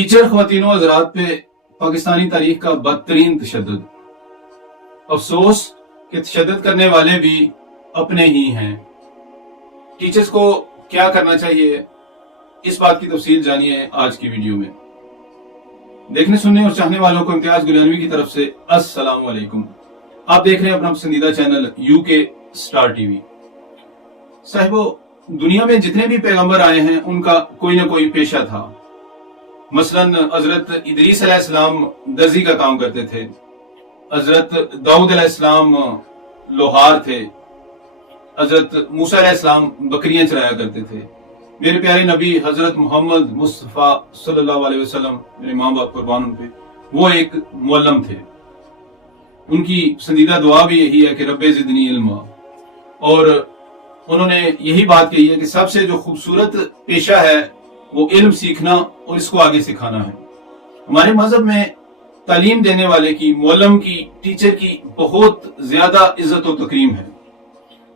Teacher ख्वातीनों हजरात पे पाकिस्तानी तारीख का बदतरीन तशद्दुद। अफसोस कि तशद्दुद करने वाले भी अपने ही हैं। टीचर्स को क्या करना चाहिए, इस बात की तफसील जानिए आज की वीडियो में। देखने सुनने और चाहने वालों को इम्तियाज गुलानवी की तरफ से अस्सलाम वालेकुम। आप देख रहे हैं अपना पसंदीदा चैनल यूके स्टार टीवी। साहिबो, दुनिया में जितने भी पैगंबर आए हैं उनका कोई ना कोई पेशा था। मसलन हजरत इदरीस अलैहिस्सलाम दर्जी का काम करते थे, हजरत दाऊद अलैहिस्सलाम लोहार थे, हजरत मूसा अलैहिस्सलाम बकरियां चराया करते थे। मेरे प्यारे नबी हजरत मोहम्मद मुस्तफा सल्लल्लाहु अलैहि वसल्लम, मेरे माँ बाप कुर्बान उन पे, वो एक मुअल्लिम थे। उनकी पसंदीदा दुआ भी यही है कि रब्बे ज़िदनी इल्मा, और उन्होंने यही बात कही है कि सबसे जो खूबसूरत पेशा है वो इल्म सीखना और इसको आगे सिखाना है। हमारे मजहब में तालीम देने वाले की, मुअल्लिम की, टीचर की बहुत ज्यादा इज्जत और तकरीम है।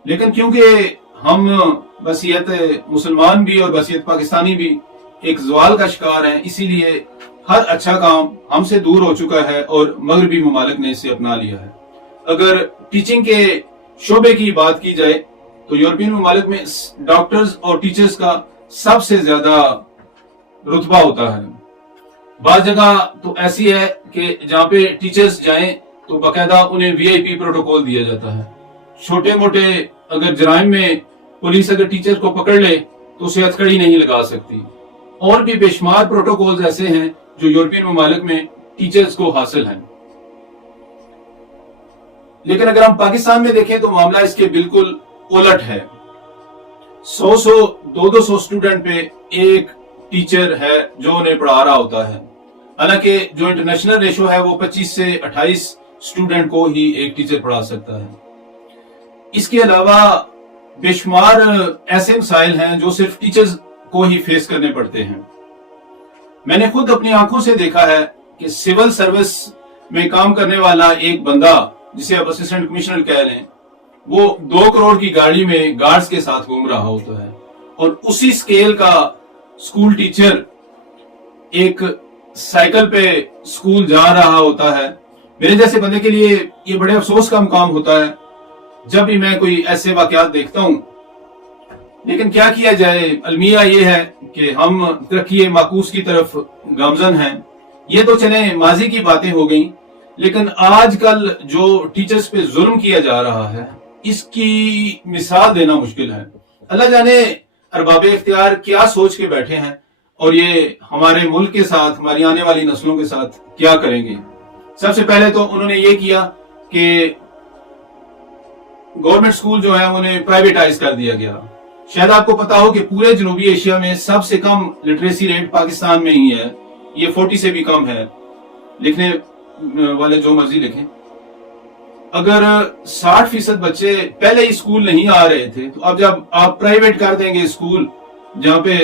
लेकिन क्योंकि हम बसीयत मुसलमान भी और बसीयत पाकिस्तानी भी एक ज़वाल का शिकार हैं, इसीलिए हर अच्छा काम हमसे दूर हो चुका है और मगरबी ममालिक ने इसे अपना लिया है। अगर टीचिंग के शोबे की बात की जाए तो यूरोपियन ममालिक में डॉक्टर्स और टीचर्स का सबसे ज्यादा रुतबा होता है। बाज़ जगह तो ऐसी है कि जहाँ पे टीचर्स जाएं तो बाकायदा उन्हें वीआईपी प्रोटोकॉल दिया जाता है। छोटे मोटे अगर जराइम में पुलिस अगर टीचर को पकड़ ले तो उसे हथकड़ी नहीं लगा सकती। और भी बेशुमार प्रोटोकॉल्स ऐसे हैं जो यूरोपियन ममालिक में टीचर्स को हासिल हैं। लेकिन अगर हम पाकिस्तान में देखें तो मामला इसके बिल्कुल उलट है। 100 200 स्टूडेंट पे एक टीचर है जो उन्हें पढ़ा रहा होता है। हालांकि जो इंटरनेशनल रेशो है वो 25 से 28 स्टूडेंट को ही एक टीचर पढ़ा सकता है। इसके अलावा बेशुमार ऐसे मसाइल हैं जो सिर्फ टीचर्स को ही फेस करने पड़ते हैं। मैंने खुद अपनी आंखों से देखा है कि सिविल सर्विस में काम करने वाला एक बंदा, जिसे आप असिस्टेंट कमिश्नर कह लें, वो 2 करोड़ की गाड़ी में गार्ड्स के साथ घूम रहा होता है, और उसी स्केल का स्कूल टीचर एक साइकिल पे स्कूल जा रहा होता है। मेरे जैसे बंदे के लिए ये बड़े अफसोस का मुकाम होता है जब भी मैं कोई ऐसे वाकयात देखता हूं। लेकिन क्या किया जाए, अलमिया ये है कि हम तरक्की माकूस की तरफ गामजन हैं। ये तो चले माजी की बातें हो गई, लेकिन आजकल जो टीचर्स पे जुल्म किया जा रहा है इसकी मिसाल देना मुश्किल है। अल्लाह जाने अरबाब इख्तियार क्या सोच के बैठे हैं और ये हमारे मुल्क के साथ, हमारी आने वाली नस्लों के साथ क्या करेंगे। सबसे पहले तो उन्होंने ये किया कि गवर्नमेंट स्कूल जो है उन्हें प्राइवेटाइज कर दिया गया। शायद आपको पता हो कि पूरे जनूबी एशिया में सबसे कम लिटरेसी रेट पाकिस्तान में ही है। ये 40 से भी कम है। लिखने वाले जो मर्जी लिखें। अगर 60% बच्चे पहले ही स्कूल नहीं आ रहे थे, तो अब जब आप प्राइवेट कर देंगे स्कूल जहाँ पे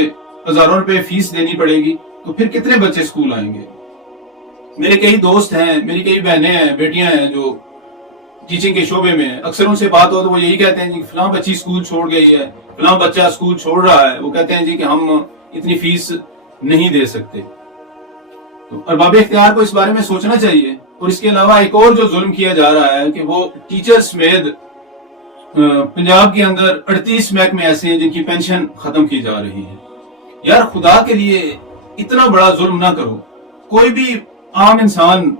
हजारों रुपए फीस देनी पड़ेगी, तो फिर कितने बच्चे स्कूल आएंगे। मेरे कई दोस्त हैं, मेरी कई बहनें हैं, बेटियां हैं जो टीचिंग के शोबे में है। अक्सर उनसे बात हो तो वो यही कहते हैं जी फलां बच्ची स्कूल छोड़ गई है, फलां बच्चा स्कूल छोड़ रहा है। वो कहते हैं जी कि हम इतनी फीस नहीं दे सकते। तो अरबाब इख्तियार को इस बारे में सोचना चाहिए। और इसके अलावा एक और जो जुल्म किया जा रहा है कि वो टीचर्स समेत पंजाब के अंदर 38 महकमे ऐसे हैं जिनकी पेंशन खत्म की जा रही है। यार खुदा के लिए इतना बड़ा जुल्म ना करो। कोई भी आम इंसान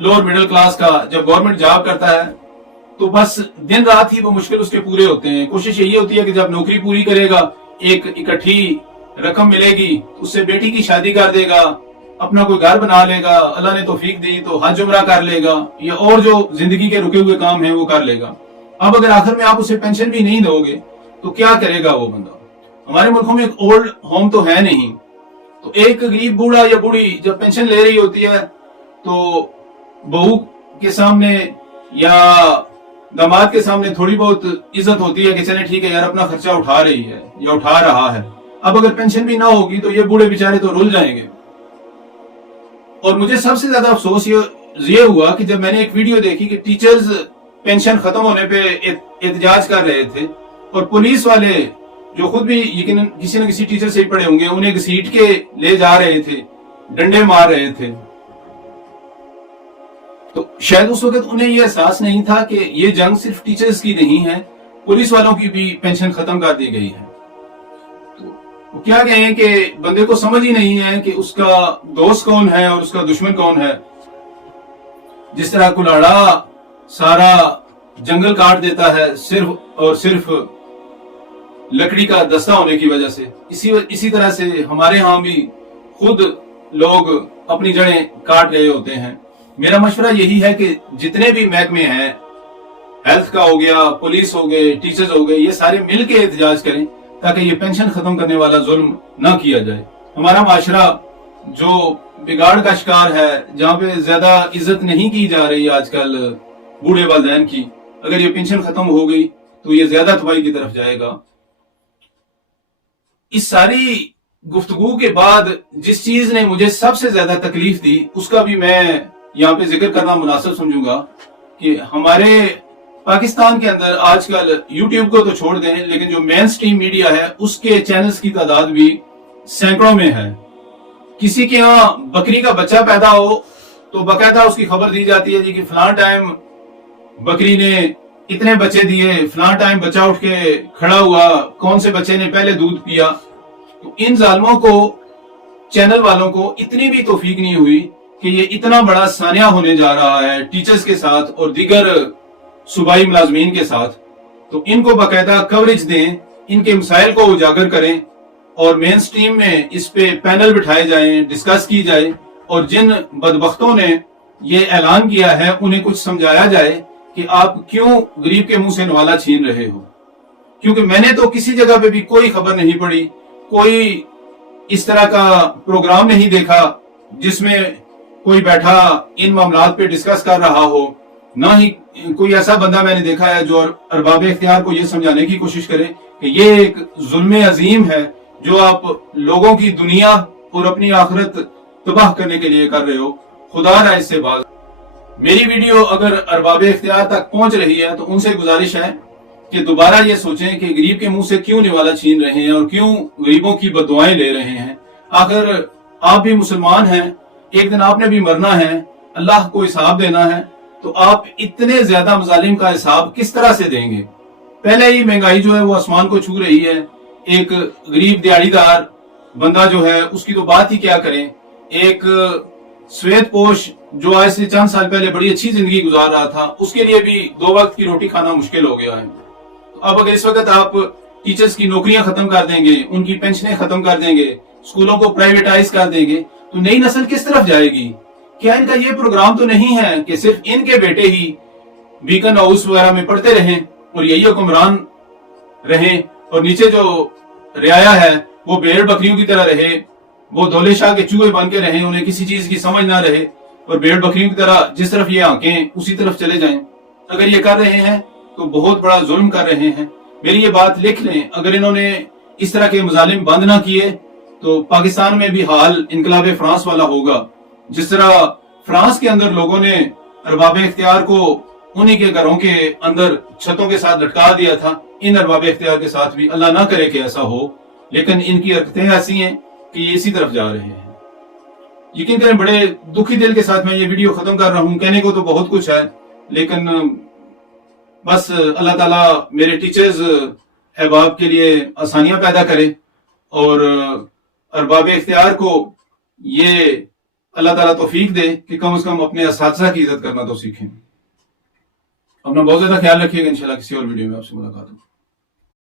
लोअर मिडिल क्लास का जब गवर्नमेंट जॉब करता है तो बस दिन रात ही वो मुश्किल उसके पूरे होते हैं। कोशिश यही होती है कि जब नौकरी पूरी करेगा, एक इकट्ठी रकम मिलेगी, उससे बेटी की शादी कर देगा, अपना कोई घर बना लेगा, अल्लाह ने तौफीक दी तो हज उम्रा कर लेगा, या और जो जिंदगी के रुके हुए काम हैं वो कर लेगा। अब अगर आखिर में आप उसे पेंशन भी नहीं दोगे तो क्या करेगा वो बंदा। हमारे मुल्कों में एक ओल्ड होम तो है नहीं, तो एक गरीब बूढ़ा या बूढ़ी जब पेंशन ले रही होती है तो बहू के सामने या दामाद के सामने थोड़ी बहुत इज्जत होती है कि चले ठीक है यार अपना खर्चा उठा रही है या उठा रहा है। अब अगर पेंशन भी ना होगी तो ये बूढ़े बेचारे तो रुल जाएंगे। और मुझे सबसे ज्यादा अफसोस ये हुआ कि जब मैंने एक वीडियो देखी कि टीचर्स पेंशन खत्म होने पे एहतजाज कर रहे थे और पुलिस वाले जो खुद भी यकीनन किसी न किसी टीचर से ही पढ़े होंगे उन्हें घसीट के ले जा रहे थे, डंडे मार रहे थे। तो शायद उस वक्त उन्हें यह एहसास नहीं था कि ये जंग सिर्फ टीचर्स की नहीं है, पुलिस वालों की भी पेंशन खत्म कर दी गई है। तो वो क्या कहें कि बंदे को समझ ही नहीं है कि उसका दोस्त कौन है और उसका दुश्मन कौन है। जिस तरह कुल्हाड़ा सारा जंगल काट देता है सिर्फ और सिर्फ लकड़ी का दस्ता होने की वजह से, इसी तरह से हमारे यहाँ भी खुद लोग अपनी जड़ें काट रहे होते हैं। मेरा मशवरा यही है कि जितने भी महकमे हैं, हेल्थ का हो गया, पुलिस हो गए, टीचर्स हो गए, ये सारे मिलके एहतजाज करें ताकि ये पेंशन खत्म करने वाला जुल्म ना किया जाए। हमारा माशरा जो बिगाड़ का शिकार है, जहाँ पे ज्यादा इज्जत नहीं की जा रही आजकल बूढ़े वालिदैन की, अगर ये पेंशन खत्म हो गई तो ये ज्यादा तबाही की तरफ जाएगा। इस सारी गुफ्तगू के बाद जिस चीज ने मुझे सबसे ज्यादा तकलीफ दी उसका भी मैं यहाँ पे जिक्र करना मुनासिब समझूंगा कि हमारे पाकिस्तान के अंदर आजकल यूट्यूब को तो छोड़ दें, लेकिन जो मेन स्ट्रीम मीडिया है उसके चैनल्स की तादाद भी सैकड़ों में है। किसी के यहाँ बकरी का बच्चा पैदा हो तो बाकायदा उसकी खबर दी जाती है जी कि फलां टाइम बकरी ने इतने बच्चे दिए, फलां टाइम बच्चा उठ के खड़ा हुआ, कौन से बच्चे ने पहले दूध पिया। तो इन जालमों को, चैनल वालों को इतनी भी तौफीक नहीं हुई कि ये इतना बड़ा सानिया होने जा रहा है टीचर्स के साथ और दीगर सूबाई मुलाजमीन के साथ। तो इनको बाकायदा कवरेज दें, इनके मसाइल को उजागर करें और मेन स्ट्रीम में इस पे पैनल बिठाए जाएं, डिस्कस की जाए और जिन बदबख्तों ने ये ऐलान किया है उन्हें कुछ समझाया जाए कि आप क्यों गरीब के मुंह से नवाला छीन रहे हो। क्योंकि मैंने तो किसी जगह पे भी कोई खबर नहीं पढ़ी, कोई इस तरह का प्रोग्राम नहीं देखा जिसमें कोई बैठा इन मामलात पे डिस्कस कर रहा हो। ना ही कोई ऐसा बंदा मैंने देखा है जो अरबाब इख्तियार को यह समझाने की कोशिश करे कि ये एक जुल्म अजीम है जो आप लोगों की दुनिया और अपनी आखिरत तबाह करने के लिए कर रहे हो। खुदा ना इससे बाज। मेरी वीडियो अगर अरबाब इख्तियार तक पहुंच रही है तो उनसे गुजारिश है कि दोबारा ये सोचें कि गरीब के मुंह से क्यों निवाला छीन रहे हैं और क्यों गरीबों की बददुआएं ले रहे हैं। आखिर आप भी मुसलमान हैं, एक दिन आपने भी मरना है, अल्लाह को हिसाब देना है, तो आप इतने ज्यादा मजालिम का हिसाब किस तरह से देंगे। पहले ही महंगाई जो है वो आसमान को छू रही है। एक गरीब दिहाड़ीदार बंदा जो है उसकी तो बात ही क्या करें। एक श्वेत पोश जो आज से चंद साल पहले बड़ी अच्छी जिंदगी गुजार रहा था, उसके लिए भी 2 वक्त की रोटी खाना मुश्किल हो गया है। तो अब अगर इस वक्त आप टीचर्स की नौकरियां खत्म कर देंगे, उनकी पेंशनें खत्म कर देंगे, स्कूलों को प्राइवेटाइज कर देंगे, तो नई नस्ल किस तरफ जाएगी। क्या इनका ये प्रोग्राम तो नहीं है कि सिर्फ इनके बेटे ही बीकन हाउस वगैरह में पढ़ते रहें और यही हुक्मरान रहें और नीचे जो रियाया है वो भेड़ बकरियों की तरह रहे, वो दौले शाह के चूहे बन के रहे, उन्हें किसी चीज की समझ ना रहे और भेड़ बकरियों की तरह जिस तरफ ये आंखें उसी तरफ चले जाएं। अगर ये कर रहे हैं तो बहुत बड़ा जुल्म कर रहे हैं। मेरी ये बात लिख लें, अगर इन्होंने इस तरह के मजालिम बंद ना किए तो पाकिस्तान में भी हाल इनकलाब फ्रांस वाला होगा। जिस तरह फ्रांस के अंदर लोगों ने अरबाब इख्तियार को उन्हीं के घरों के अंदर छतों के साथ लटका दिया था, इन अरबाब इख्तियार के साथ भी अल्लाह ना करे कि ऐसा हो, लेकिन इनकी हरकतें ऐसी हैं कि ये इसी तरफ जा रहे हैं। यकीन करें बड़े दुखी दिल के साथ मैं ये वीडियो खत्म कर रहा हूं। कहने को तो बहुत कुछ है, लेकिन बस अल्लाह ताला मेरे टीचर्स अहबाब के लिए आसानियां पैदा करे और अरबाब इख्तियार को ये अल्लाह ताला तौफीक दे कि कम से कम अपने असातिज़ा की इज्जत करना तो सीखें। अपना बहुत ज्यादा ख्याल रखिएगा। इंशाल्लाह किसी और वीडियो में आपसे मुलाकात होगी।